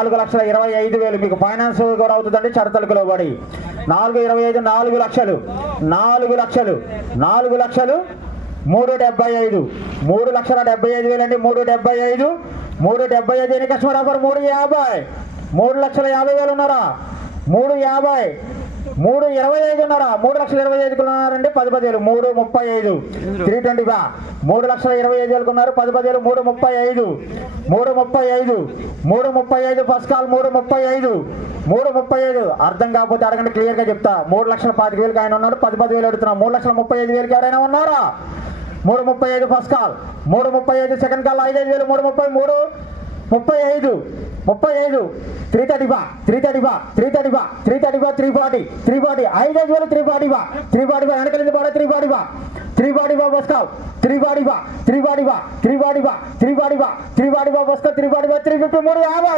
4,25,000 మీకు ఫైనాన్స్ కూడా అవుతుందండి షరతులకు లోబడి. 4,25,000 4 లక్షలు 4 లక్షలు 4 లక్షలు 3,75,000 3,75,000 అండి. 3,75,000 3,75 ఎన్ని కస్టమర్ ఆఫర్ 3,50 3,50,000 ఉన్నారా 3,50 3,25 ఉన్నారా 3,25,000 ఉన్నారండి 10,000 3,35 325 3,25,000 ఉన్నారు 10,000 3,35 3,35 ఫస్ట్ కాల్ 3,35 అర్థం కాకపోతే అడగండి క్లియర్ గా చెప్తా. 3,25,000 ఆయన ఉన్నాడు 10,000 అడుగుతున్నా. 3,35,000 ఎవరైనా ఉన్నారా 3,35 ఫస్ట్ కాల్ 3,35 సెకండ్ కాల్ 5,500 3,35 35 335 335 340 5,500 345 వెనకలింది బాగా 345 బస్ కాల్ 345 345 345 345 345 బస్ కాల్ 345 350 350